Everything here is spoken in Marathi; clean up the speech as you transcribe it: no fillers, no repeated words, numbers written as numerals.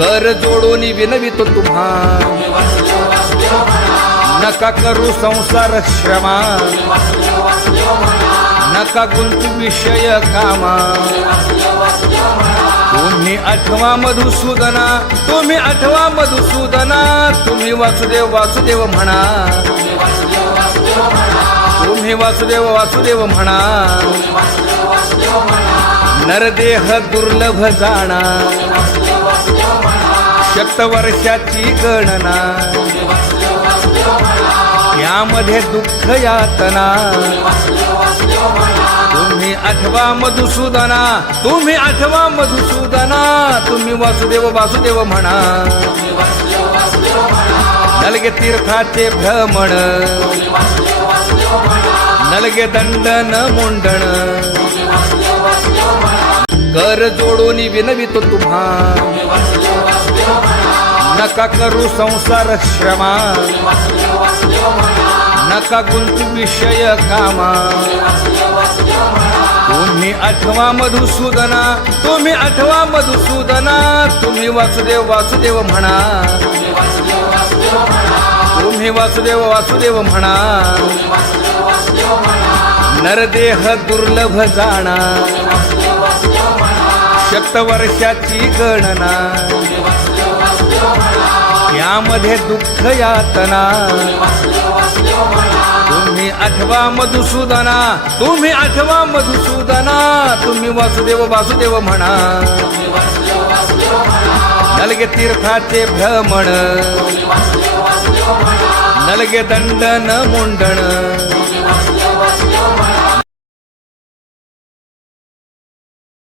कर जोडून विनवितो तुम्हा नका करू संसार श्रमा नका गुंतू विषय कामा तुम्ही आठवा मधुसूदना तुम्ही आठवा मधुसूदना तुम्ही वासुदेव वासुदेव म्हणा तुम्ही वासुदेव वासुदेव म्हणा नरदेह दुर्लभ जाणा शतवर्षाची गणना यामध्ये दुःख यातना तुम्ही आठवा मधुसूदना तुम्ही आठवा मधुसूदना तुम्ही वासुदेव वासुदेव म्हणा नलगे तीर्थाचे भ्रमण नलगे दंडन मुंडण कर जोडून विनवितो तुम्हा नका करू संसार श्रमा नका गुंतू विषय कामा तुम्ही आठवा मधुसूदना तुम्ही आठवा मधुसूदना तुम्ही वासुदेव वासुदेव म्हणा तुम्ही वासुदेव वासुदेव म्हणा नरदेह दुर्लभ जाणा शतवर्षाची गणना यामध्ये दुःख यातना तुम्ही आठवा मधुसूदना तुम्ही आठवा मधुसूदना तुम्ही वासुदेव वासुदेव म्हणा नलगे तीर्थाचे भ्रमण नलगे दंडन मुंडण